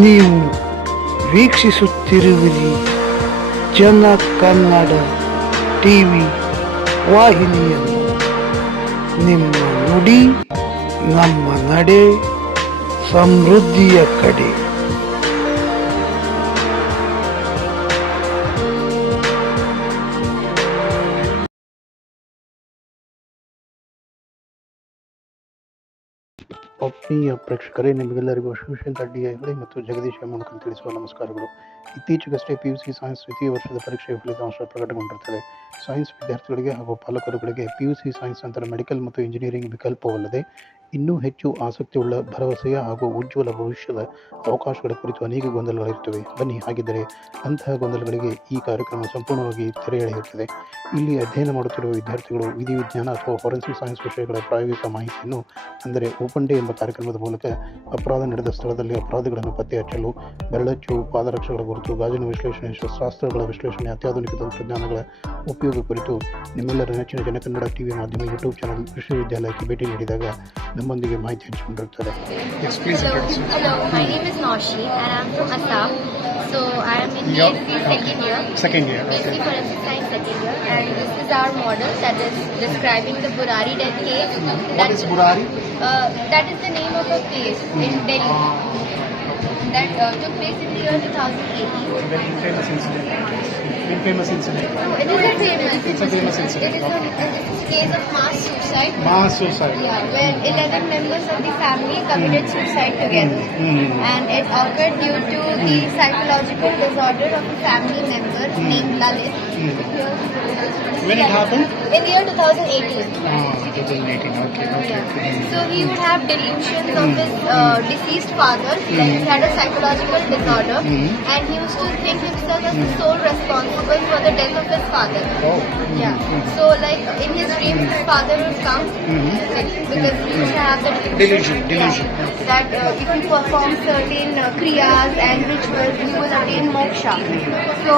ನೀವು ವೀಕ್ಷಿಸುತ್ತಿರುವಿರಿ. ಜನ ಕನ್ನಡ ಟಿವಿ ವಾಹಿನಿಯನ್ನು ನಿಮ್ಮ ನುಡಿ ನಮ್ಮ ನಡೆ ಸಮೃದ್ಧಿಯ ಕಡೆ. ಆತ್ಮೀಯ ಪ್ರೇಕ್ಷಕರೇ ನಿಮಗೆಲ್ಲರಿಗೂ ಶಿವಶೀಲ್ ರೆಡ್ಡಿಯಾಗಲಿ ಮತ್ತು ಜಗದೀಶ್ ಮೂಲಕ ತಿಳಿಸುವ ನಮಸ್ಕಾರಗಳು. ಇತ್ತೀಚೆಗಷ್ಟೇ ಪಿ ಯು ಸಿ ಸೈನ್ಸ್ ದ್ವಿತೀಯ ವರ್ಷದ ಪರೀಕ್ಷೆಯ ಫಲಿತಾಂಶ ಪ್ರಕಟಗೊಂಡಿರುತ್ತದೆ. ಸೈನ್ಸ್ ವಿದ್ಯಾರ್ಥಿಗಳಿಗೆ ಹಾಗೂ ಪಾಲಕರುಗಳಿಗೆ ಪಿ ಯು ಸಿ ಸೈನ್ಸ್ ನಂತರ ಮೆಡಿಕಲ್ ಮತ್ತು ಇಂಜಿನಿಯರಿಂಗ್ ವಿಕಲ್ಪವಲ್ಲದೆ ಇನ್ನೂ ಹೆಚ್ಚು ಆಸಕ್ತಿಯುಳ್ಳ, ಭರವಸೆಯ ಹಾಗೂ ಉಜ್ವಲ ಭವಿಷ್ಯದ ಅವಕಾಶಗಳ ಕುರಿತು ಅನೇಕ ಗೊಂದಲಗಳಿರುತ್ತವೆ. ಬನ್ನಿ, ಹಾಗಿದ್ದರೆ ಅಂತಹ ಗೊಂದಲಗಳಿಗೆ ಈ ಕಾರ್ಯಕ್ರಮ ಸಂಪೂರ್ಣವಾಗಿ ತೆರೆ ಎಳೆಯುತ್ತದೆ ಇಲ್ಲಿ ಅಧ್ಯಯನ ಮಾಡುತ್ತಿರುವ ವಿದ್ಯಾರ್ಥಿಗಳು ವಿಧಿವಿಜ್ಞಾನ ಅಥವಾ ಫಾರೆನ್ಸಿಕ್ ಸೈನ್ಸ್ ವಿಷಯಗಳ ಪ್ರಾಯೋಗಿಕ ಮಾಹಿತಿಯನ್ನು, ಅಂದರೆ ಓಪನ್ ಡೇ ಎಂಬ ಕಾರ್ಯಕ್ರಮದ ಮೂಲಕ ಅಪರಾಧ ನಡೆದ ಸ್ಥಳದಲ್ಲಿ ಅಪರಾಧಿಗಳನ್ನು ಪತ್ತೆ ಹಚ್ಚಲು, ಬೆರಳಚ್ಚು, ಪಾದರಕ್ಷೆಗಳ ಕುರಿತು ಗಾಜಿನ ವಿಶ್ಲೇಷಣೆ ಶಸ್ತ್ರಾಸ್ತ್ರಗಳ ವಿಶ್ಲೇಷಣೆ ಅತ್ಯಾಧುನಿಕ ತಂತ್ರಜ್ಞಾನಗಳ ಉಪಯೋಗ ಕುರಿತು ನಿಮ್ಮೆಲ್ಲರ ನೆಚ್ಚಿನ ಜನಕನ್ನಡ ಟಿ ವಿ ಮಾಧ್ಯಮ ಯೂಟ್ಯೂಬ್ ಚಾನಲ್ ವಿಶ್ವವಿದ್ಯಾಲಯಕ್ಕೆ ಭೇಟಿ ನೀಡಿದಾಗ ನಮ್ಮೊಂದಿಗೆ ಮಾಹಿತಿ ಹಂಚಿಕೊಂಡಿರುತ್ತದೆ our model that is describing the Burari that uh, took place in the year 2018. Very famous incident. Infamous incident. So it is a famous. It's a famous incident, It is a, it is a case of mass suicide. Mass suicide. Yeah, where 11 members of the family committed mm. suicide together. Mm. mm. And it occurred due to the mm. psychological disorder of a family member named Lalit. When it happened? In the year 2018. Ah, 2018. Okay, okay. Yeah. okay. So he would have delusions of his uh, deceased father, like he had a psychological disorder, Mm. and he used to think himself as the sole responsible for the death of his father. Oh. Yeah. So like in his dreams, his father would come like, because he used to have the Delusion, delusion. Yeah, that uh, if you perform certain uh, kriyas and rituals, you will attain moksha. So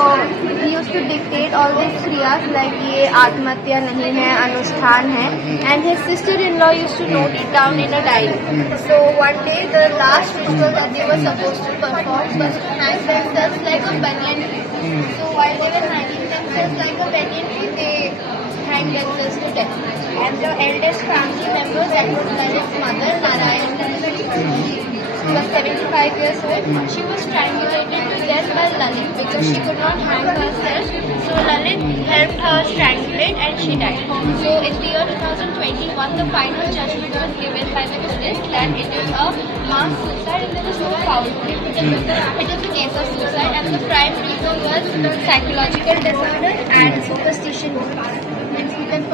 he used to dictate all these kriyas like ये आत्महत्या नहीं है, अनुष्ठान है। And his sister in law use to note it down in a diary so one day the last ritual that they were suppose to perform but has them like a banyan so while they were hanging them like a banyan they hang themselves to death and the eldest family members and the mother Narayan was 75 years old. She was strangulated to death by Lalit because she could not hang herself. So Lalit helped her strangulate and she died. So in the year 2021, the final judgment was given by the police that it is a mass suicide and there was no foul play. It is, hmm. it is a case of suicide and the prime reason was psychological disorder and superstition. Means we can.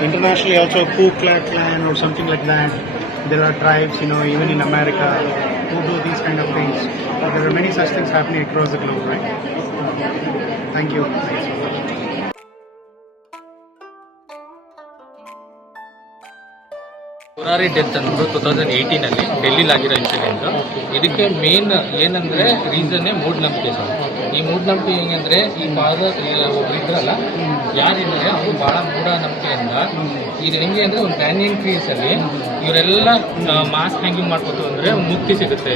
Internationally, also Ku Klux Klan or something like that. There are tribes, you know, even in America, who do these kind of things. There are many such things happening across the globe, right? Thank you. Murari death ಅನ್ನೋದು two thousand ಏಯ್ಟೀನಲ್ಲಿ ಡೆಲ್ಲಿಲಿ ಆಗಿರೋ incident ಇದಕ್ಕೆ main ಏನಂದ್ರೆ ರೀಸನ್ನೇ ಮೂಢನಂಬಿಕೆ sir. ಈ ಮೂಢನಂಬಿಕೆ ಹೆಂಗಂದ್ರೆ ಈ ಫಾದರ್ ಒಬ್ರು ಇದ್ರಲ್ಲ, ಯಾರಿದ್ದಾರೆ ಅವರು ಬಹಳ ಮೂಢನಂಬಿಕೆಯಿಂದ ಇದು ಹೆಂಗೆ ಅಂದ್ರೆ ಒಂದು ಬ್ಯಾನಿಯನ್ ಅಲ್ಲಿ ಇವರೆಲ್ಲ ಮಾಸ್ ಹ್ಯಾಂಗಿಂಗ್ ಮಾಡ್ಕೊತು ಅಂದ್ರೆ ಮುಕ್ತಿ ಸಿಗುತ್ತೆ.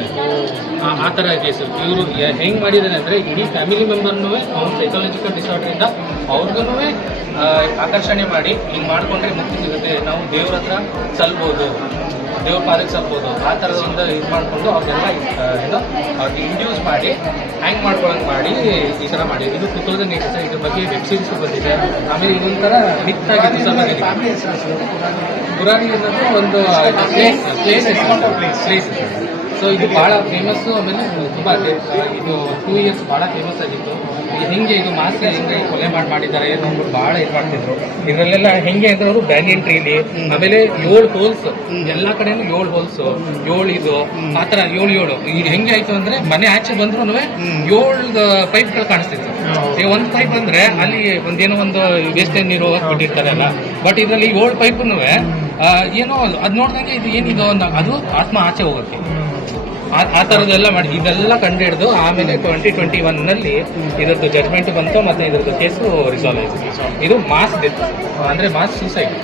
ಆ- ತರ ಕೇಸು ಇವರು ಹೆಂಗ್ ಮಾಡಿದಾರೆ ಅಂದ್ರೆ ಇಡೀ ಫ್ಯಾಮಿಲಿ ಮೆಂಬರ್ನೂ ಅವ್ರ ಸೈಕಾಲಜಿಕಲ್ ಡಿಸಾರ್ಡರ್ ಇಂದ ಅವ್ರಿಗೂ ಆಕರ್ಷಣೆ ಮಾಡಿ ಹಿಂಗ್ ಮಾಡ್ಕೊಂಡ್ರೆ ಮುಕ್ತಿ ಸಿಗುತ್ತೆ. ನಾವು ದೇವ್ರ ಹತ್ರ ಸಲ್ಬೋದು. ದೇವ್ರ ಪಾದಕ್ಕೆ ಆಗ್ಬೋದು ಆ ಥರದಿಂದ ಇದು ಮಾಡ್ಕೊಂಡು ಅವ್ರಿಗೆಲ್ಲ ಏನೋ ಅವ್ರಿಗೆ ಇಂಡ್ಯೂಸ್ ಮಾಡಿ ಹ್ಯಾಂಗ್ ಮಾಡ್ಕೊಳಂಗೆ ಮಾಡಿ ಈ ಥರ ಮಾಡಿ. ಇದು ಟೂ ತೌಸಂಡ್ ಏಟ್ ಇದ್ರ ಬಗ್ಗೆ ವೆಬ್ ಸೀರೀಸ್ ಬಂದಿದೆ. ಆಮೇಲೆ ಇದೊಂಥರ ಮಿಕ್ಸ್ ಆಗಿದೆ ಸರ್ ಪುರಾಣಿ ಅನ್ನೋದು ಒಂದು ಪ್ಲೇಸ್ ಪ್ಲೇಸ್ ಪ್ಲೇಸ್ ಸೊ ಇದು ಬಹಳ ಫೇಮಸ್ ಆಮೇಲೆ ತುಂಬಾ ಇದು ಟೂ ಇಯರ್ಸ್ ಬಹಳ ಫೇಮಸ್ ಆಗಿತ್ತು. ಇದು ಹೆಂಗೆ ಇದು ಮಾಸ್ ಹೆಂಗೆ ಕೊಲೆ ಮಾಡಿ ಮಾಡಿದ್ದಾರೆ ಏನು ಅಂದ್ಬಿಟ್ಟು ಬಹಳ ಇದು ಮಾಡ್ತಿದ್ರು. ಇದರಲ್ಲೆಲ್ಲ ಹೆಂಗೆ ಅಂದ್ರೆ ಅವರು ಬ್ಯಾನಿಯನ್ ಎಂಟ್ರಿಲಿ ಆಮೇಲೆ ಏಳು ಹೋಲ್ಸ್ ಎಲ್ಲಾ ಕಡೆನೂ ಏಳು ಹೋಲ್ಸ್ ಏಳು ಇದು ಆ ಥರ ಏಳು ಏಳು. ಇದು ಹೆಂಗೆ ಆಯ್ತು ಅಂದ್ರೆ ಮನೆ ಆಚೆ ಬಂದ್ರು ಏಳು ಪೈಪ್ಗಳು ಕಾಣಿಸ್ತಿತ್ತು. ಈಗ ಒಂದು ಪೈಪ್ ಅಂದ್ರೆ ಅಲ್ಲಿ ಒಂದೇನೋ ಒಂದು ವೇಸ್ಟ್ ನೀರು ಬಿಟ್ಟಿರ್ತಾರಲ್ಲ ಬಟ್ ಇದರಲ್ಲಿ ಏಳು ಪೈಪ್ನೂ ಏನೋ ಅದು ನೋಡಿದಂಗೆ ಇದು ಏನಿದು ಅದು ಆತ್ಮ ಆಚೆ ಹೋಗುತ್ತೆ ಆ- ಆ ತರದೆಲ್ಲ ಮಾಡಿ ಇದೆಲ್ಲ ಕಂಡು ಹಿಡಿದು ಆಮೇಲೆ ಟ್ವೆಂಟಿ ಟ್ವೆಂಟಿ ಒನ್ನಲ್ಲಿ ಇದರದ್ದು ಜಜ್ಮೆಂಟ್ ಬಂತು ಮತ್ತೆ ಇದರದ್ದು ಕೇಸು ರಿಸಾಲ್ವ್ ಆಯ್ತು. ಇದು ಮಾಸ್ ಡೆತ್ ಅಂದರೆ ಮಾಸ್ ಸೂಸೈಡ್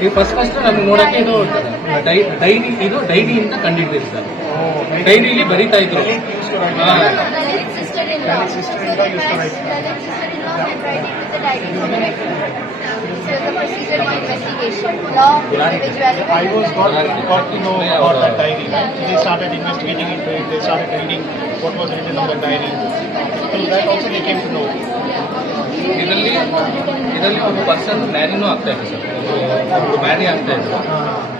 ಇದು ಫಸ್ಟ್ ಫಸ್ಟ್ ನಮ್ಗೆ ನೋಡೋಕೆ ಇದು ಡೈ- ಡೈರಿ ಇದು ಡೈರಿಯಿಂದ ಸರ್ ಡೈರಿಲಿ ಬರಿತಾ ಇದ್ರು. Law. I was got, got to know about that diary. They started investigating into it. They started reading what was written on the diary. So that also they came to know. ಇದರಲ್ಲಿ ಇದರಲ್ಲಿ ಒಬ್ಬ person ಮ್ಯಾರಿನೂ ಆಗ್ತಾ ಇದೆ sir ಒಬ್ಬರು marry ಆಗ್ತಾ ಇದ್ರು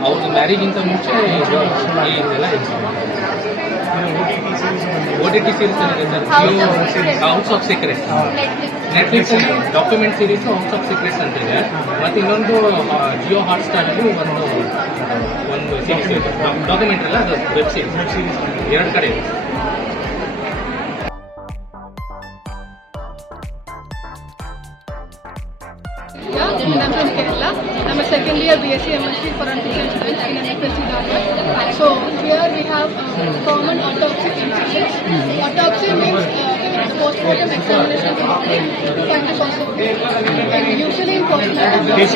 ಅವ್ರದ್ದು ಮ್ಯಾರಿಗಿಂತ ಮುಂಚೆ ಇದು ಈ ಇದೆಲ್ಲ ಓ ಟಿ ಟಿ ಸೀರೀಸ್ ಇದೆ sir house of secret. Netflix ಅಲ್ಲಿ document series house of secrets ಅಂತ ಇದೆ. ಮತ್ತೆ ಇನ್ನೊಂದು ಜಿಯೋ ಹಾಟ್ ಸ್ಟಾರ್ ಅಲ್ಲಿ ಒಂದು ಒಂದು ಸೀರೀಸ್ ಇದೆ. ಡಾಕ್ಯುಮೆಂಟ್ ಅಲ್ಲ ಅದು ವೆಬ್ ಸೀರೀಸ್ ವೆಬ್ ಸೀರೀಸ್ ಎರಡು ಕಡೆ ಇದೆ.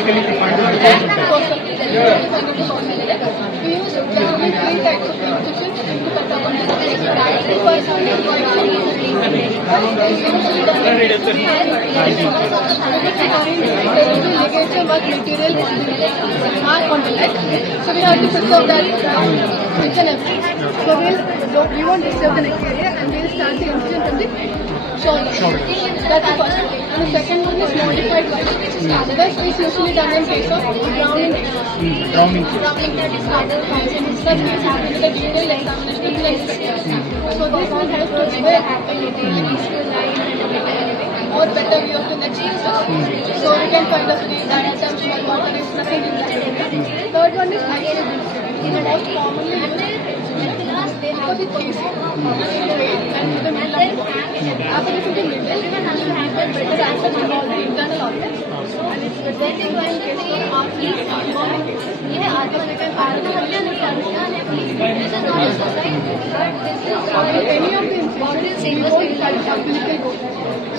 Will be ligature work material mark on the leg. So we have to preserve that uh, each and every. So we'll, we won't disturb the neck area and we'll start the incision from the shoulder. That's the first. And the second modified ones, which is another, is usually done in case of drowning. Drowning. Drowning that is rather common. In such case, happens that you will examination will exist. So this one has to be very happy, and if you like, or better view of the next system. So we can find a solution that in terms of what is nothing in the Third one is ICU. Most commonly used they have the policy in the way and the middle and after this in the middle even has to handle better as per all the internal audits. Then they go and say, please confirm ये आत्मनिर्भर भारत हत्या संस्था है please this is not suicide but this is any of the border seems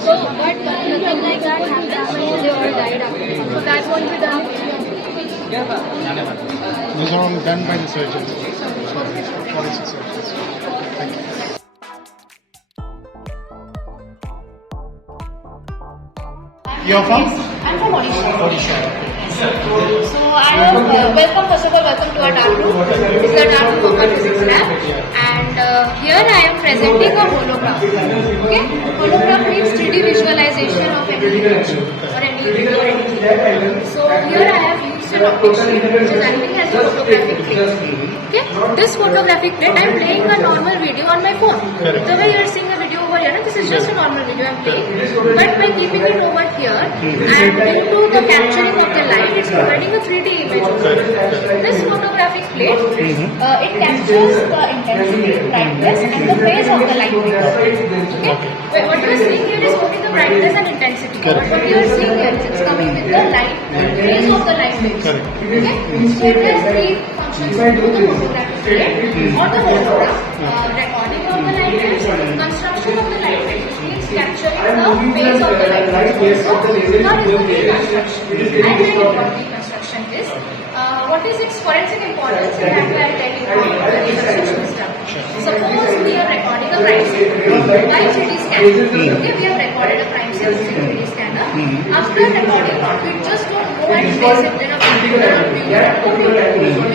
So, but nothing like that happened, so they all died out. So that won't be done. Those are all done by the surgeons. Thank you. You're from? I'm from Odisha. Odisha. So I am uh, welcome first of all welcome to our dark room. This is our dark room Open Physics Lab and uh, here I am presenting a holograph. Okay, holograph means 3D visualization of any image or any video. So here I have photographic plate. Okay, this photographic plate I am playing a normal video on my phone. The way you are seeing a over here, this is just a normal video I am playing. But by keeping it over here and into the capturing of the light, it's providing a 3D image. This photographic plate, uh, it captures the intensity, brightness, and the phase of the light. Okay? Wh- What you are seeing here is only the brightness and intensity. But what you are seeing here is it's coming with the light, phase of the light Okay? So it has three functions to the photographic plate or the holograph. Uh, recording of the light waves, construction of the light waves, which means capturing the phase of the light waves. So, now is the reconstruction. I tell you what reconstruction is. Uh, what is its forensic importance and that way I tell you how the reconstruction is done. Suppose we are recording a crime scene by CT scanner. Okay, we have recorded a crime scene with CT scanner. After recording, we just don't go and place it in a legal okay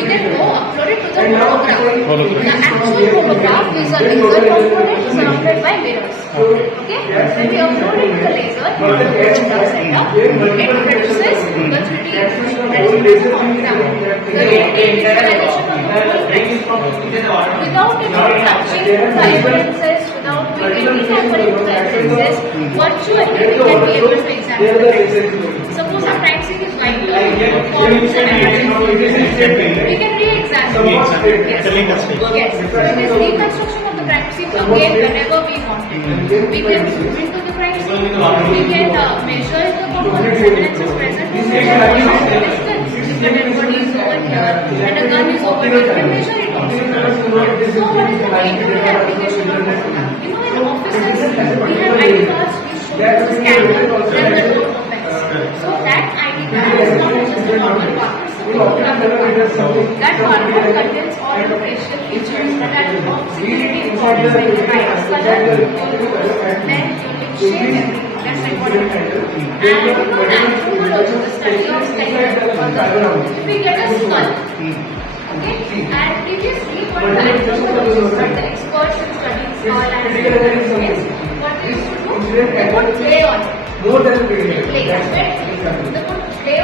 and now. The actual is a laser component surrounded by mirrors. Okay? When we upload it the laser, it produces the 3D laser. The the. Without any touching vibrances, without any type of influences, once you are able to examine. Suppose reconstruction of the crime scene again whenever we want it. We can zoom into the crime scene, we can uh, measure the components, evidence is present, we can measure the distance. If the dead is over here and a gun is over here, we can measure it also. So what is the day-to-day application of photograph? You know in offices, we have ID cards, we show the scanner, then the door opens. So that ID card is not just a normal barcode, it's a photographic barcode. That barcode contains all the facial features that are of is like the highest color, then you can shade everything. That's like is. And you know, natural would also the study of like if we get a skull, okay, and previously what the anthropologists, what the experts in studying skull and is, what they used to do, they would play on it. They play, right? They would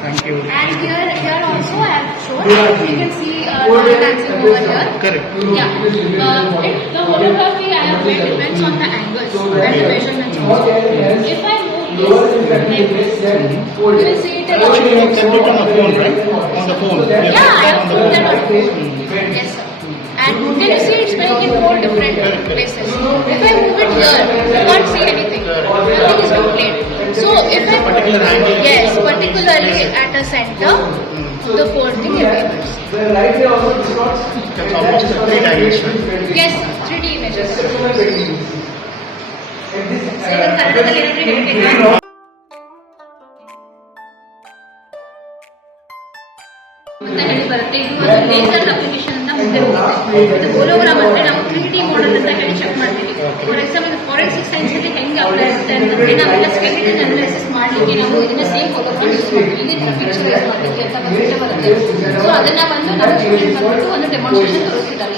Thank you. And here, here also I have shown, you can see uh, the dancing over here. Correct. Yeah, uh, it, the holography I have made depends on the angles and the measurements also. If I move this like this, you will see it. Actually, you have sent it on the phone, right? On the phone. Yeah, I have put that on the phone. Yes, sir. And can you see it's making in four different places. If I move it here, you can't see anything. Nothing is displayed. So if I Particular angle. yes, particularly at a center, the whole thing appears. That's almost a three-dimensional. Yes, 3D images. So ಇದನ್ನ ಕನ್ನಡದಲ್ಲಿ ಏನಾದ್ರು ಹೇಳ್ಬೇಕಾ? ಅಂತ ಹೇಳಿ ಬರುತ್ತೆ ಇದು ಒಂದು laser application ಅಂತ ಮುಂದೆ ಹೋಗುತ್ತೆ ಇದು ಹೋಲೋಗ್ರಾಮ್ ಅಂದ್ರೆ ನಾವು ತ್ರೀ ಡಿ ಮಾಡೆಲ್ ಅಂತ ಹೇಳಿ ಚೆಕ್ ಮಾಡ್ತೀವಿ. ಫಾರ್ ಎಕ್ಸಾಂಪಲ್ ಫಾರೆನ್ಸಿಕ್ ಸೈನ್ಸ್ ಅಲ್ಲಿ ಹೆಂಗೆ ಅಪ್ಲೈ ಆಗುತ್ತೆ ಅಂತಂದ್ರೆ ನಾವೆಲ್ಲ ಸ್ಕೆಲಿಟನ್ ಅನಾಲಿಸಿಸ್ ಮಾಡ್ಲಿಕ್ಕೆ ನಾವು ಇದನ್ನ ಸೇಮ್ ಹೋಲೋಗ್ರಾಮ್ ಯೂಸ್ ಮಾಡ್ತೀವಿ. ಬರುತ್ತೆ ಸೊ ಅದನ್ನ ಬಂದು ನಾವು ಸ್ಟೂಡೆಂಟ್ ಒಂದು ಡೆಮಾನ್ಸ್ಟ್ರೇಷನ್ ತೋರಿಸಿದ್ದಾರೆ.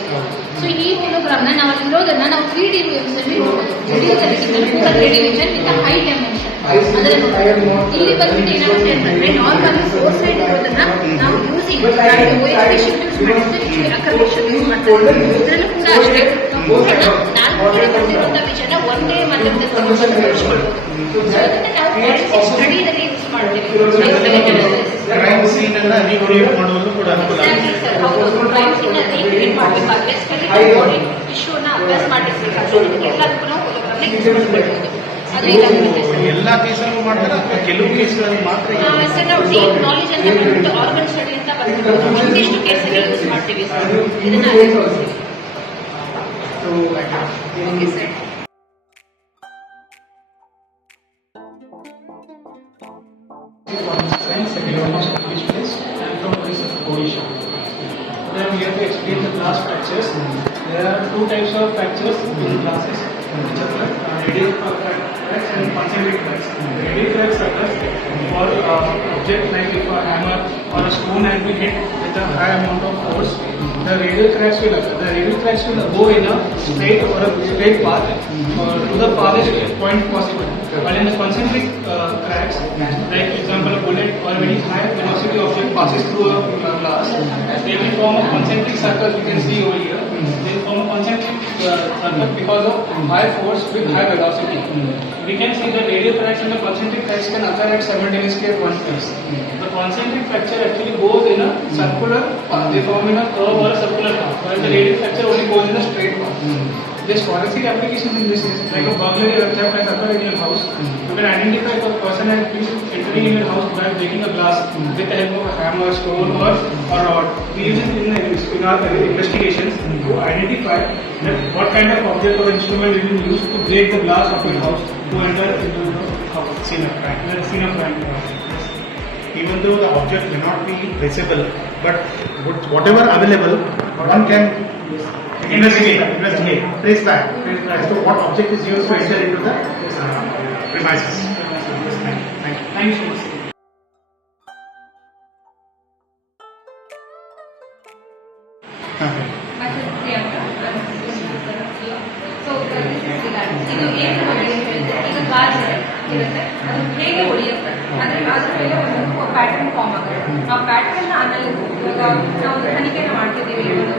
ಸೊ ಈ ಹೋಲೋಗ್ರಾಮ್ನ ನಾವು ಇರೋದನ್ನ ನಾವು ತ್ರೀ ಡಿ ವಿಡಿಯೋದಲ್ಲಿ three D vision with high dimension ಇಲ್ಲಿ ಬಂದ್ಬಿಟ್ಟು ಏನಾಗುತ್ತೆ ಅಂತಂದ್ರೆ ನಾರ್ಮಲ್ ಫೋರ್ ಸೈಡ್ ಇರೋದನ್ನ ನಾವು ಯೂಸಿಂಗ್ ಶಿಫ್ಟ್ ಯೂಸ್ ಯೂಸ್ ಇದರಲ್ಲೂ ಕೂಡ ಅಷ್ಟೇ ನಾಲ್ಕು ಕಡೆ ಬಂದಿರುವಂತ ವಿಷಯನ ಒನ್ ಡೇ ಮಾಧ್ಯಮದಲ್ಲಿ ತೋರಿಸ್ಬೋದು ಸೊ ಇದನ್ನ ನಾವು ಫಾರೆನ್ಸಿಕ್ ಸ್ಟಡಿದಲ್ಲಿ ಯೂಸ್ ಮಾಡ್ತೀವಿ. ಕ್ರೈಮ್ ಸೀನ್ ಅನ್ನ ರೀಕ್ರಿಯೇಟ್ ಕೂಡ ಅನುಕೂಲ ಹೌದು. ಕ್ರೈಮ್ ಸೀನ್ ರೀಕ್ರಿಯೇಟ್ ಮಾಡಬೇಕಾದ್ರೆ ಸ್ಕೆಲಿಟಲ್ ಬಾಡಿ ಇಶ್ಯೂನ ಅಭ್ಯಾಸ ಮಾಡಿರ್ಬೇಕಾದ್ರೆ ಇದಕ್ಕೆ ಎಲ್ಲದಕ್ಕೂ ನಾವು ಯೂಸ್ ಎಲ್ಲಾ ಕೇಸಲ್ಲೂ ಮಾಡ್ತಾರೆ ಅಥವಾ ಕೆಲವು ಕೇಸ್ಗಳಲ್ಲಿ ಮಾತ್ರ ಆ, ಸರ್ ನಾವು ಡೀಪ್ ನಾಲೆಜ್ ಅಂತ ಬಂದ್ಬಿಟ್ಟು ಆರ್ಗನ್ ಸ್ಟಡಿ ಅಂತ ಬಂದ್ಬಿಟ್ಟು ಒಂದಿಷ್ಟು ಕೇಸಲ್ಲಿ ಯೂಸ್ ಮಾಡ್ತೀವಿ ಸರ್ ಇದನ್ನ ಅಲ್ಲೇ ತೋರಿಸ್ತೀವಿ okay sir science and almost which place and from place of cohesion. Then we have to explain the glass fractures. There are two types of fractures in glasses, which are uh, radial Cracks and concentric cracks. Radial cracks occurs for uh, object like if a hammer or a stone has been hit with a high amount of force. The radial cracks will occur. The radial cracks will go in a straight or a straight path uh, to the farthest point possible. While in the concentric uh, cracks, like example a bullet or a very high velocity object passes through a uh, glass, they will form a concentric circle. You can see over here. Concentric uh, because of high force with high velocity. We can see that radial cracks and the concentric cracks can occur at simultaneously at one place. The concentric fracture actually goes in a circular path. They form in a curve or a circular path, while the radial fracture only goes in a straight path. This forensic application in this is like a burglary or theft has occurred in your house. You can identify if a person has been entering in your house by breaking a glass with the help of a hammer, stone, or a rod. We use it in, the, in our investigations to identify that what kind of object or instrument is being used to break the glass of your house to enter into the house. scene of crime. The scene of crime. Even though the object may not be visible, but whatever available, one can investigate, investigate, trace back, trace back as to what object is used to enter into the uh, premises. Thank you. Thank you so much. Okay. So ಇದು ಏನು ಹೊಡೆಯುತ್ತೆ ಈಗ ಗಾಜ್ ಇರುತ್ತೆ ಅದು ಹೇಗೆ ಹೊಡೆಯುತ್ತೆ ಅಂದ್ರೆ ಅದ್ರ ಮೇಲೆ ಒಂದು ಪ್ಯಾಟರ್ನ್ ಫಾರ್ಮ್ ಆಗುತ್ತೆ ಆ ಪ್ಯಾಟರ್ನ್ ಅನಾಲಿಸಿಸ್ ಇವಾಗ ನಾವು ಒಂದು ತನಿಖೆನ ಮಾಡ್ತಿದ್ದೀವಿ ಒಂದು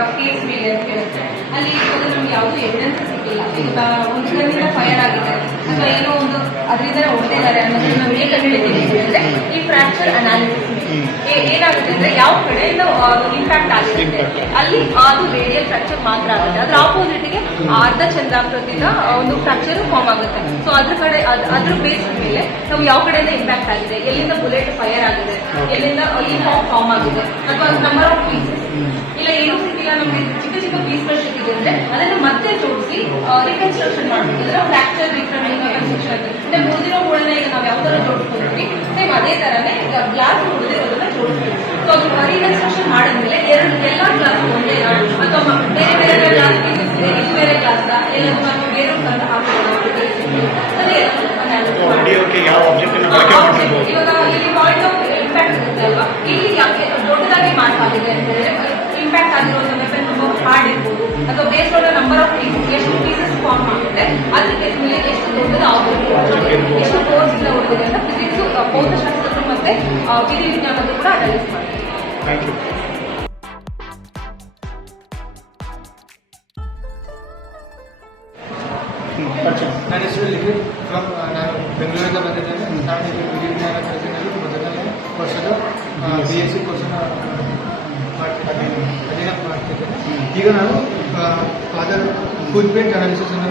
ಕೇಸ್ ಮೇಲೆ ಅಂತ ಹೇಳುತ್ತೆ. ಅಲ್ಲಿ ಇವಾಗ ನಮ್ಗೆ ಯಾವುದು ಎವಿಡೆನ್ಸ್ ಸಿಕ್ಕಿಲ್ಲ ಈಗ ಒಂದು ಗನ್ನಿಂದ ಫೈರ್ ಆಗಿದೆ. ಅಥವಾ ಏನೋ ಒಂದು ಅದರಿಂದ ಹೊಡೆದಿದ್ದಾರೆ ಅನ್ನೋದನ್ನ ನಾವು ಹೇಗೆ ಹೇಳಿದ್ದೀವಿ ಅಂದ್ರೆ ಈ ಫ್ರಾಕ್ಚರ್ ಅನಾಲಿಸಿಸ್ ಏನಾಗುತ್ತೆ ಅಂದ್ರೆ ಯಾವ ಕಡೆಯಿಂದ ಇಂಪ್ಯಾಕ್ಟ್ ಆಗಿರುತ್ತೆ ಅಲ್ಲಿ ಅದು ರೇಡಿಯಲ್ ಫ್ರಾಕ್ಚರ್ ಮಾತ್ರ ಆಗುತ್ತೆ. ಅದ್ರ ಆಪೋಸಿಟ್ಗೆ ಅರ್ಧ ಚಂದ್ರಾಕೃತಿನ ಒಂದು ಫ್ರಾಕ್ಚರ್ ಫಾರ್ಮ್ ಆಗುತ್ತೆ. ಸೊ ಅದ್ರ ಕಡೆ ಅದ್- ಅದ್ರ ಬೇಸ್ ಮೇಲೆ ನಾವು ಯಾವ ಕಡೆಯಿಂದ ಇಂಪ್ಯಾಕ್ಟ್ ಆಗಿದೆ? ಎಲ್ಲಿಂದ ಬುಲೆಟ್ ಫೈರ್ ಆಗಿದೆ? ಎಲ್ಲಿಂದ ಈ ಫಾರ್ಮ್ ಫಾರ್ಮ್ ಆಗಿದೆ? ಅಥವಾ ನಂಬರ್ ಆಫ್ ಪೀಸಸ್ ಇಲ್ಲ ಏನೂ ಸಿಕ್ಕಿಲ್ಲ ನಮಗೆ ಚಿಕ್ಕ ಚಿಕ್ಕ ಪೀಸ್ಗಳು ಸಿಕ್ಕಿದೆ ಅಂದ್ರೆ ಅದನ್ನ ಮತ್ತೆ ಜೋಡಿಸಿ ರಿಕನ್ಸ್ಟ್ರಕ್ಷನ್ ಮಾಡಬೇಕು. ಅಂದ್ರೆ ಫ್ರಾಕ್ಚರ್ ರಿಕನ್ಸ್ಟ್ರಕ್ಷನ್ ಅಂದ್ರೆ ಮುರಿದಿರೋ ಗೋಳನ್ನ ಈಗ ನಾವು ಯಾವ ತರ ಜೋಡಿಸ್ಕೊಳ್ತೀವಿ ಸೇಮ್ ಅದೇ ತರನೇ ಗ್ಲಾಸ್ ಮುರಿದಿರೋದನ್ನ ಜೋಡಿಸ್ಬೇಕು ಸೊ ಅದು ರಿಕನ್ಸ್ಟ್ರಕ್ಷನ್ ಮಾಡಿದ್ಮೇಲೆ ಎರಡು ಎಲ್ಲಾ ಗ್ಲಾಸ್ ಒಂದೇ ಅಥವಾ ಬೇರೆ ಬೇರೆ ಗ್ಲಾಸ್ ಪೀಸಸ್ ಇದೆ ಇದು ಬೇರೆ ಗ್ಲಾಸ್ ಎಲ್ಲ ನಾವು ಬೇರೆ ಅಂತ ಹಾಕೋದು ಇವಾಗ ಇಲ್ಲಿ ಪಾಯಿಂಟ್ ಆಫ್ ಇಂಪ್ಯಾಕ್ಟ್ ಇರುತ್ತೆ ಅಲ್ವಾ ಇಲ್ಲಿ ಯಾಕೆ ದೊಡ್ಡದಾಗಿ ಮಾಡಲಾಗಿದೆ ಅಂತ ಹೇಳಿದ್ರೆ ಇಂಪ್ಯಾಕ್ಟ್ ಆಗಿರುವಂತ ವೆಪನ್ ತುಂಬಾ ಹಾರ್ಡ್ ಇರ್ಬೋದು ಅಥವಾ ಬೇಸ್ ನಂಬರ್ ಆಫ್ ಪೀಸಸ್ ಎಷ್ಟು ಪೀಸಸ್ ಫಾರ್ಮ್ ಆಗುತ್ತೆ ಅದಕ್ಕೆ ಮೇಲೆ ಎಷ್ಟು ದೊಡ್ಡದು ಆಗಬಹುದು ಎಷ್ಟು ಕೋರ್ಸ್ ಇಂದ ಹೊಡೆದಿದೆ ಅಂತ ಫಿಸಿಕ್ಸ್ ಭೌತಶಾಸ್ತ್ರ ಮತ್ತೆ ಆ, ವಿಧಿ ವಿಜ್ಞಾನದ್ದು ಕೂಡ ಅನಲೈಸ್ ಮಾಡ್ತೀವಿ. ಥ್ಯಾಂಕ್ ಯು ನನ್ನ ಹೆಸರು ಲಿಖಿತ್. ಫ್ರಮ್ ನಾನು ಬೆಂಗಳೂರಿಂದ ಬಂದಿದ್ದೇನೆ. ನಾನು ನಾನು ಫಾದರ್ ಫುಡ್ ಪ್ರಿಂಟ್ ಅನಾಲಿಸಿಸ್ ಅನ್ನು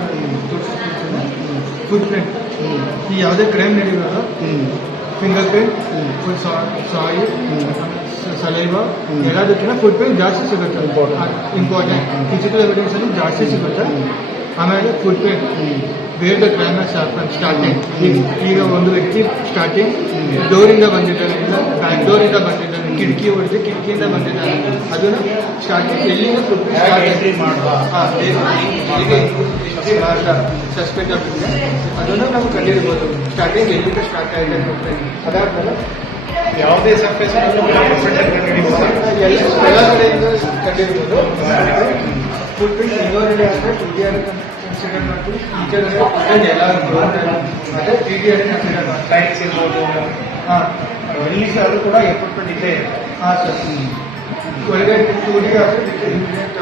ತೋರಿಸ್ತಿದ್ದೇನೆ ಫುಡ್ ಪ್ರಿಂಟ್ ಈ ಯಾವುದೇ ಕ್ರೈಮ್ ನಡೆಯುವಾಗ finger print foot soil saliva ಎಲ್ಲದಕ್ಕಿಂತ ಫುಡ್ ಪ್ರಿಂಟ್ ಜಾಸ್ತಿ ಸಿಗುತ್ತೆ ಇಂಪಾರ್ಟೆಂಟ್ ಫಿಸಿಕಲ್ ಎವಿಡೆನ್ಸ್ ಅಲ್ಲಿ ಜಾಸ್ತಿ ಸಿಗುತ್ತೆ ಆಮೇಲೆ foot print where the crime starting ಈಗ ಒಂದು ವ್ಯಕ್ತಿ ಸ್ಟಾರ್ಟಿಂಗ್ ಡೋರಿಂದ ಬಂದಿದ್ದಾನೆ ಇಲ್ಲ ಬ್ಯಾಕ್ ಡೋರಿಂದ ಬಂದಿದ್ದಾನೆ ಕಿಟಕಿ ಹೊಡೆದು ಕಿಟಕಿಯಿಂದ ಬಂದಿದ್ದಾನೆ ಅದನ್ನು ಸ್ಟಾರ್ಟಿಂಗ್ ಎಲ್ಲಿಂದ ಸಸ್ಪೆಕ್ಟ್ ಆಗಿದ್ರೆ ಅದನ್ನು ನಾವು ಕಂಡಿರ್ಬೋದು. ಸ್ಟಾರ್ಟಿಂಗ್ ಎಲ್ಲಿಂದ ಸ್ಟಾರ್ಟ್ ಆಗಿದೆ. ಅದಾದ್ಮೇಲೆ ಯಾವುದೇ ಸರ್ಫೇಸ್ ಎಲ್ಲ ಎಲ್ಲ ಕಡೆಯಿಂದ ಕಂಡಿರ್ಬೋದು. ಫುಲ್ ಪ್ರಿಂಟ್ ಇನ್ನೊಂದು ಆದರೆ ಇಂಡಿಯಾ ಕನ್ಸಿಡರ್ ಮಾಡ್ತೀವಿ. ಟೀಚರ್ಸ್ ಎಲ್ಲ ಅದೇ ಟಿ ಡಿ ಆರ್ ಕನ್ಸಿಡರ್ ಮಾಡ್ತೀವಿ. ಲೈಟ್ಸ್ ಇರ್ಬೋದು. ಹಾಂ ಎಲ್ಲಿ ಅದು ಕೂಡ ಎಕ್ವಿಪ್ಮೆಂಟ್ ಇದೆ ಹಾಂ ಸರ್. ಒಳಗಡೆ ಟೂ ಡಿ ಆದರೆ immediate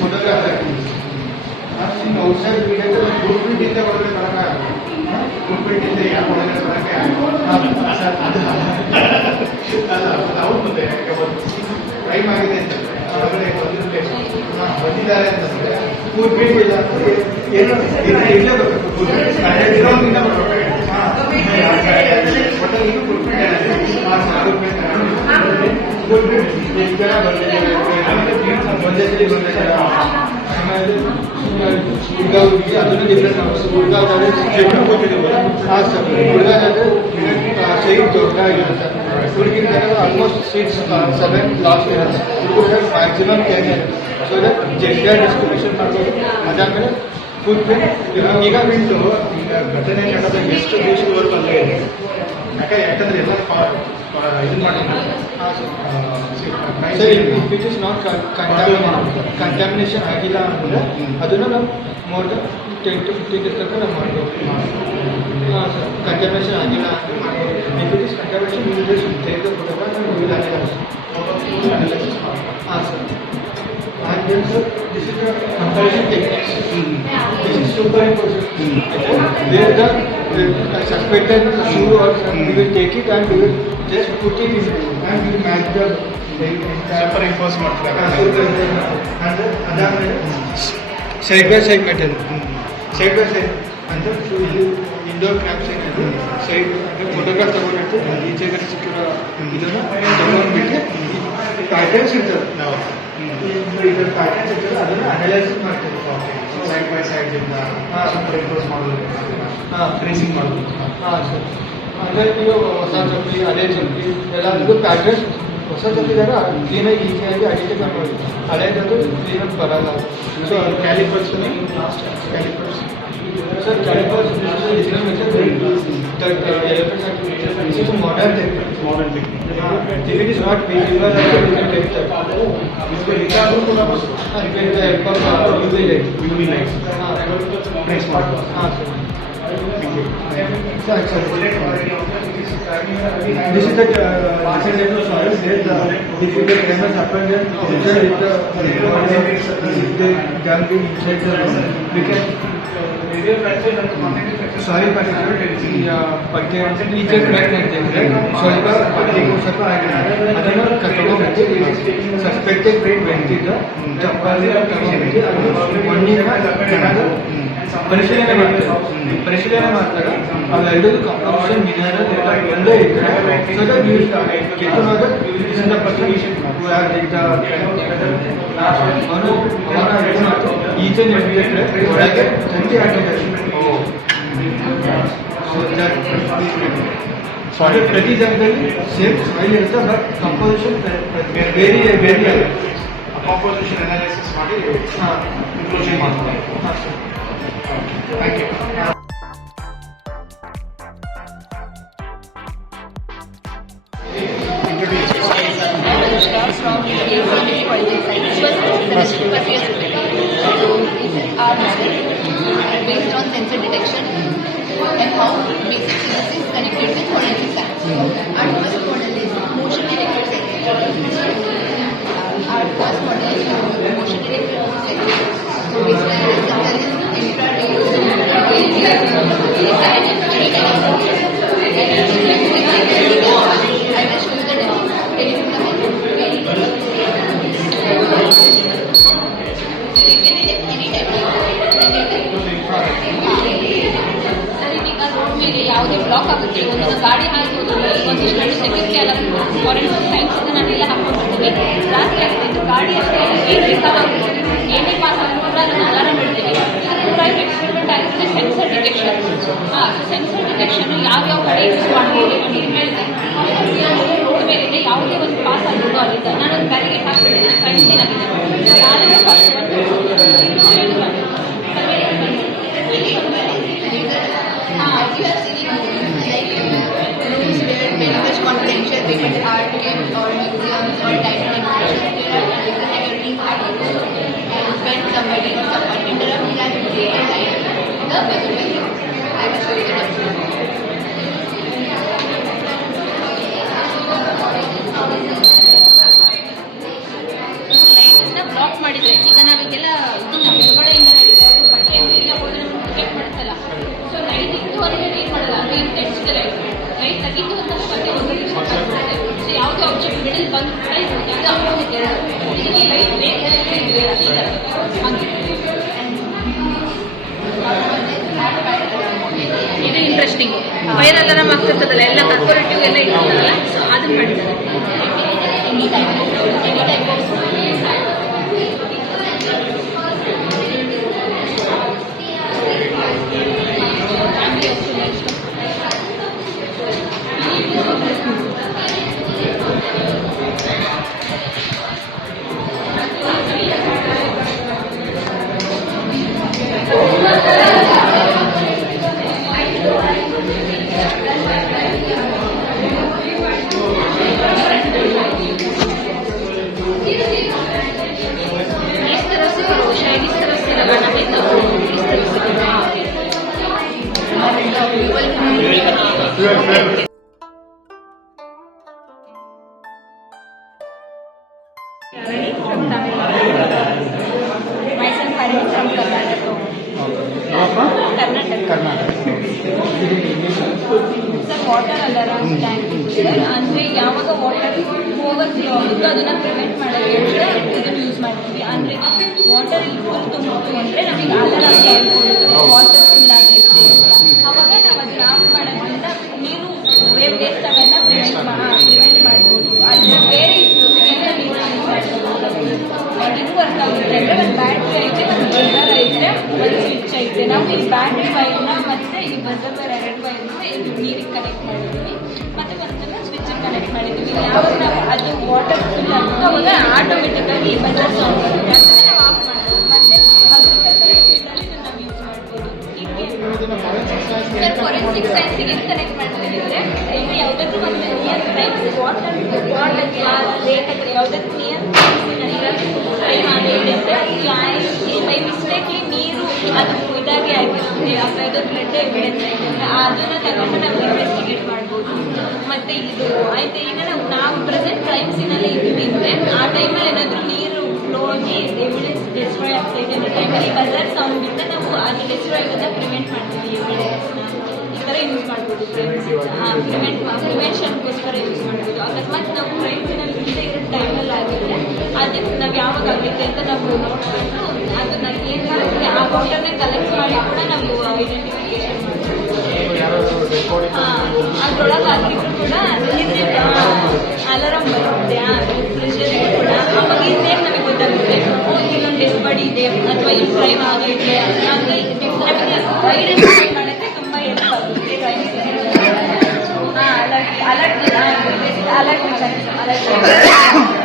photographer outside media footprint ಇಂದ ಒಳಗಡೆ ಬರೋಕ್ಕಾಗಲ್ಲ ಫುಡ್ ಪ್ರಿಂಟ್ ಇದೆ ಯಾಕೆ ಒಳಗಡೆ ಬರೋಕ್ಕೆ ನಾವು ಮುಂದೆ ಟೈಮ್ ಆಗಿದೆ ಅಂತ. ಒಳಗಡೆ ಬಂದಿರಬೇಕು ಬಂದಿದ್ದಾರೆ ಅಂತಂದ್ರೆ ಫುಡ್ ಪ್ರಿಂಟ್ ಇಲ್ಲ ಅಂದ್ರೆ ಏನು ಏನು ಇರಲೇಬೇಕು ಫುಡ್ ಪ್ರಿಂಟ್ ಗ್ರೌಂಡಿಂದ ಬರಬೇಕು ಒಟ್ಟು ಇದು ಫುಡ್ ಫುಡ್ ಪ್ರಿಂಟ್ ಎಷ್ಟು ಜನ ಬಂದಿದ್ದಾರೆ ಒಂದೇ ಸರಿ ಬಂದಿದ್ದಾರೆ ಆಮೇಲೆ ಹುಡುಗ ಹುಡುಗಿ ಅದನ್ನು ಡಿಫ್ರೆಂಟ್ ಸರ್ ಹುಡುಗ ಇರುತ್ತೆ ಹುಡುಗಿನ ಆಲ್ಮೋಸ್ಟ್ ಸೀಟ್ಸ್ ಸೆವೆನ್ ಲಾಸ್ಟ್ ಇರುತ್ತೆ ಹುಡುಗ ಮ್ಯಾಕ್ಸಿಮಮ್ ಟೆನ್ ಇರುತ್ತೆ ಸೊ ದಟ್ ಜೆಂಡರ್ ಡಿಸ್ಟ್ರಿಬ್ಯೂಷನ್ ಮಾಡ್ಬೋದು ಅದಾದಮೇಲೆ ಫುಡ್ ಈಗ ಬಿಟ್ಟು ಈಗ ಘಟನೆ ನಡೆದ ಎಷ್ಟು ದಿವಸದವರೆಗೂ ಅಲ್ಲೇ ಇದೆ ಯಾಕೆ ಯಾಕಂದ್ರೆ ಎಲ್ಲ ಇದು ಮಾಡಿದ್ರು Sir if it is not contamination ಆಗಿಲ್ಲ ಅಂದರೆ ಅದನ್ನು ನಾವು more than ten to fifteen days ತನಕ ನಾವು ಮಾಡ್ಬೋದು ಹಾಂ ಸರ್ ಕಂಟಾಮಿನೇಷನ್ ಆಗಿಲ್ಲ ಅಂದರೆ ಮಾಡ್ಬೋದು if it is contamination will just take the photograph and will analyse ಹಾಂ sir And then, sir, this is the comparison techniques. This is super important. Where the uh, suspected shoe or something, we will take it and we will just put it in and will match the superimpose ಮಾಡ್ತಾರೆ? ಅದಾದ್ಮೇಲೆ side by side metal side by side ಅಂದರೆ ಇಲ್ಲಿ indoor crops ಏನಿದೆ side ಅಂದರೆ photograph ತಗೊಂಡಿಟ್ಟು ಈಚೆ ಕಡೆ ಸಿಕ್ಕಿರೋ ಇದನ್ನು ತಗೊಂಡ್ಬಿಟ್ಟು ಪ್ಯಾಟರ್ನ್ಸ್ ಇರ್ತದೆ. ನಾವು ಇದರ ಪ್ಯಾಟರ್ನ್ಸ್ ಇರ್ತದೆ. ಅದನ್ನು ಅನಲೈಸ್ ಮಾಡ್ತೀವಿ. ಸೈಡ್ ಬೈ ಸೈಡ್ ಇಂದ ಸೂಪರ್ ಇಂಪೋಸ್ ಮಾಡೋದು. ಹಾಂ. ಟ್ರೇಸಿಂಗ್ ಮಾಡೋದು. ಹಾಂ ಸರ್. ಅಂದರೆ ನೀವು ಹೊಸ ಚಪ್ಪಲಿ ಹಳೆ ಚಪ್ಪಲಿ ಎಲ್ಲದಕ್ಕೂ ಪ್ಯಾಟರ್ನ್ಸ್ ಹೊಸ ಚಪ್ಪಲಿದಾಗ ಕ್ಲೀನಾಗಿ ಈಸಿಯಾಗಿ ಐಡೆಂಟಿಫೈ ಮಾಡಿ ಹಳೇದದು ಕ್ಲೀನಾಗಿ ಬರಲ್ಲ so calipers calipers sir calipers this is a modern technique. Modern technique If it is not visible, then you can This is the uh, recent episode that uh, if the crime has happened then later if the recorder if they jump in inside the room, we can sorry but पक्के नीचे crack करते हैं right sorry पर can को सब आएगा अदना कटोरो में सस्पेक्टेड रेट वेंटी द चप्पल या कटोरो में और ये ना जनादर ಪರಿಶೀಲನೆ ಮಾಡ್ತಾರೆ. ಪರಿಶೀಲನೆ ಮಾಡಿದಾಗ ಅವೆರಡೂ ಕಂಪೋಸಿಷನ್ ಮಿನರಲ್ ಎಲ್ಲ ಒಂದೇ ಇದ್ದರೆ so that you each every ಒಳಗೆ ಸಂಜೆ ಹಾಕಿದ್ದಾರೆ ಸಾರಿ ಪ್ರತಿ ಜಾಗದಲ್ಲಿ ಸೇಮ್ ಸ್ಮೈಲ್ ಇರುತ್ತೆ ಬಟ್ ಕಂಪೋಸಿಷನ್ ಬೇರೆ ಬೇರೆ ಆಗುತ್ತೆ. ಕಾಂಪೋಸಿಷನ್ ಅನಾಲಿಸಿಸ್ ಮಾಡಿ ಹಾಂ. ಇನ್ಕ್ಲೂಷನ್ ಮಾಡ್ತಾರೆ ಹಾಂ sir Thank you. based on sensor detection and how basic physics is connected with forensic science. Our first model is motion detected sensors. Our first model is motion detected sensors. So based on this analysis, ಯಾವುದೇ block ಆಗುತ್ತೆ ಒಂದು ಗಾಡಿ ಹಾಕಿ ಒಂದಿಷ್ಟು security ಎಲ್ಲ forensic science ನಾನೆಲ್ಲ ಹಾಕೊಂಡಿರ್ತೀವಿ ಜಾಸ್ತಿ ಆಗುತ್ತೆ ಇದು ಗಾಡಿ ಅಷ್ಟೇ ಏನು ಬೇಕಾಗುತ್ತೆ ಸೆನ್ಸರ್ ಡಿಟೆಕ್ಷನ್ ಯಾವ್ಯಾವ ಕಡೆ ಯೂಸ್ ಮಾಡ್ಬೋದು ನೀವು ಹೇಳಿದೆ ರೋಡ್ ಮೇಲೆ ಯಾವುದೇ ಒಂದು ಪಾಸ್ ಆಗಿದ್ದು ಅಲ್ಲಿಂದ ನಾನು ಒಂದು ಗಾಡಿಗೆ ಹಾಕ್ಬಿಡ್ತೀನಿ ಸೈನ್ಸಿನಾಗಿದೆ ಯಾರು first Uh, you have seen like rooms where very much confidential papers are kept or museums or dining information. There are physical securities are taken. And when somebody someone interrupt, we have to take a light the paper I will show you the demo. ಇದು ಇದು interesting fire ಆಗ್ತಿರ್ತದಲ್ಲ ಎಲ್ಲ corporative ಎಲ್ಲ ಇರ್ತದಲ್ಲ so ಅದನ್ನ ಮಾಡಿದ್ದಾರೆ ಆಗುತ್ತೋ ಅದನ್ನು prevent ಮಾಡೋಕ್ಕೆ ಅಂತ ಇದನ್ನು ಯೂಸ್ ಮಾಡ್ತೀವಿ. ಅಂದರೆ ವಾಟರ್ ಇಲ್ಲಿ ಫುಲ್ ಅಂದ್ರೆ ಅಂದರೆ ನಮಗೆ ಆಧಾರ ವಾಟರ್ ಫುಲ್ ಆಗೈತೆ ಅವಾಗ ನಾವು ಅದನ್ನ ಆಫ್ ಮಾಡೋದ್ರಿಂದ ನೀರು ವೇವ್ ವೇಸ್ಟ್ ಆಗೋದನ್ನ ಪ್ರಿವೆಂಟ್ ಪ್ರಿವೆಂಟ್ ಮಾಡ್ಬೋದು. ಆದರೆ ಬೇರೆ ಇಷ್ಟು ನೀರು ಯೂಸ್ ಮಾಡ್ಬೋದು. ಇದು ವರ್ಕ್ ಆಗುತ್ತೆ ಅಂದರೆ ಒಂದು ಬ್ಯಾಟ್ರಿ ಐತೆ ಒಂದು ಬಜರ್ ಐತೆ ಒಂದು ಸ್ವಿಚ್ ಐತೆ. ನಾವು ಈ ಬ್ಯಾಟ್ರಿ ಬೈನ ಮತ್ತೆ ಈ ಬಜರ್ ಮಾಡಿದ್ವಿ ಯಾವಾಗ ನಾವು ಅದು ವಾಟರ್ ಫುಲ್ ಆಗುತ್ತೋ ಅವಾಗ ಆಟೋಮೆಟಿಕ್ಕಾಗಿ ಅದನ್ನ ನಾವು ಇದು ಕನೆಕ್ಟ್ ಮಾಡ್ತಿದ್ರೆ ಈಗ ಯಾವುದಾದ್ರೂ ಒಂದು ನಿಯರ್ ಟೈಮ್ ವಾಟರ್ ರೇಟ್ ಯಾವುದಾದ್ರೂ ನಿಯರ್ ಟೈಮ್ ಆಗಿದೆ ಬೈ ಮಿಸ್ಟೇಕ್ಲಿ ನೀರು ಅದು ಇದಾಗಿ ಆಗಿರುತ್ತೆ. ಅಥವಾ ಇದು ಬ್ಲಡ್ ಎವಿಡೆನ್ಸ್ ಆಗಿರುತ್ತೆ ಅದನ್ನು ತಗೊಂಡು ನಾವು ಇನ್ವೆಸ್ಟಿಗೇಟ್ ಮಾಡ್ಬೋದು. ಮತ್ತೆ ಇದು ಆಯ್ತು, ಈಗ ನಾವು ಪ್ರೆಸೆಂಟ್ ಟೈಮ್ಸ್ ಸೀನಲ್ಲಿ ಇದ್ದಿದ್ರೆ ಆ ಟೈಮಲ್ಲಿ ಏನಾದರೂ ನೀರು ಫ್ಲೋ ಆಗಿ ಎವಿಡೆನ್ಸ್ ಡಿಸ್ಟ್ರಾಯ್ ಆಗ್ತಾ ಇದೆ ಟೈಮಲ್ಲಿ ಟೈಮಲ್ಲಿ ಸೌಂಡ್ ಇಂದ ನಾವು ಅದು ಆಗೋದನ್ನ ಪ್ರಿವೆಂಟ್ ಮಾಡ್ತೀವಿ ಎವಿಡೆನ್ಸ್ನ ಈ ಥರ ಯೂಸ್ ಮಾಡ್ಬೋದು. ಪ್ರಿವೆಂಟ್ ಪ್ರಿವೆನ್ಷನ್ಗೋಸ್ಕರ ಯೂಸ್ ಮಾಡ್ಬೋದು. ಅಕಸ್ಮಾತ್ ನಾವು ಕ್ರೈಮ್ನಲ್ಲಿ ಇಲ್ಲದೆ ಇರೋ ಟೈಮಲ್ಲಿ ಆಗಿದ್ರೆ, ಅದಕ್ಕೆ ನಾವು ಯಾವಾಗ ಆಗುತ್ತೆ ಅಂತ ನಾವು ನೋಡ್ಕೊಂಡು ಅದನ್ನ ಏನಾಗುತ್ತೆ ಆ ವಾಟರ್ನ ಕಲೆಕ್ಟ್ ಮಾಡಿ ಕೂಡ ನಾವು ಐಡೆಂಟಿಫಿಕೇಶನ್ ಅದ್ರೊಳಗೆ ಹಾಕಿದ್ರು ಕೂಡ ಅಲಾರಾಮ್ ಬರುತ್ತೆ ಫ್ರಿಜ್ಜಲ್ಲಿ ಕೂಡ ಅವಾಗ ಈಸಿಯಾಗಿ ನಮಗೆ ಗೊತ್ತಾಗುತ್ತೆ ಓ ಇಲ್ಲೊಂದು ಡೆಡ್ ಬಾಡಿ ಇದೆ ಅಥವಾ ಇಲ್ಲಿ ಕ್ರೈಮ್ ಆಗೈತೆ ನಮಗೆ ನಮಗೆ ಐಡೆಂಟಿಫೈ ಮಾಡೋಕ್ಕೆ ತುಂಬ ಹೆಲ್ಪ್ ಆಗುತ್ತೆ ಕ್ರೈಮ್ ಹಾಂ ಅಲರ್ಟ್ ಅಲರ್ಟ್ ಅಲರ್ಟ್ ಅಲರ್ಟ್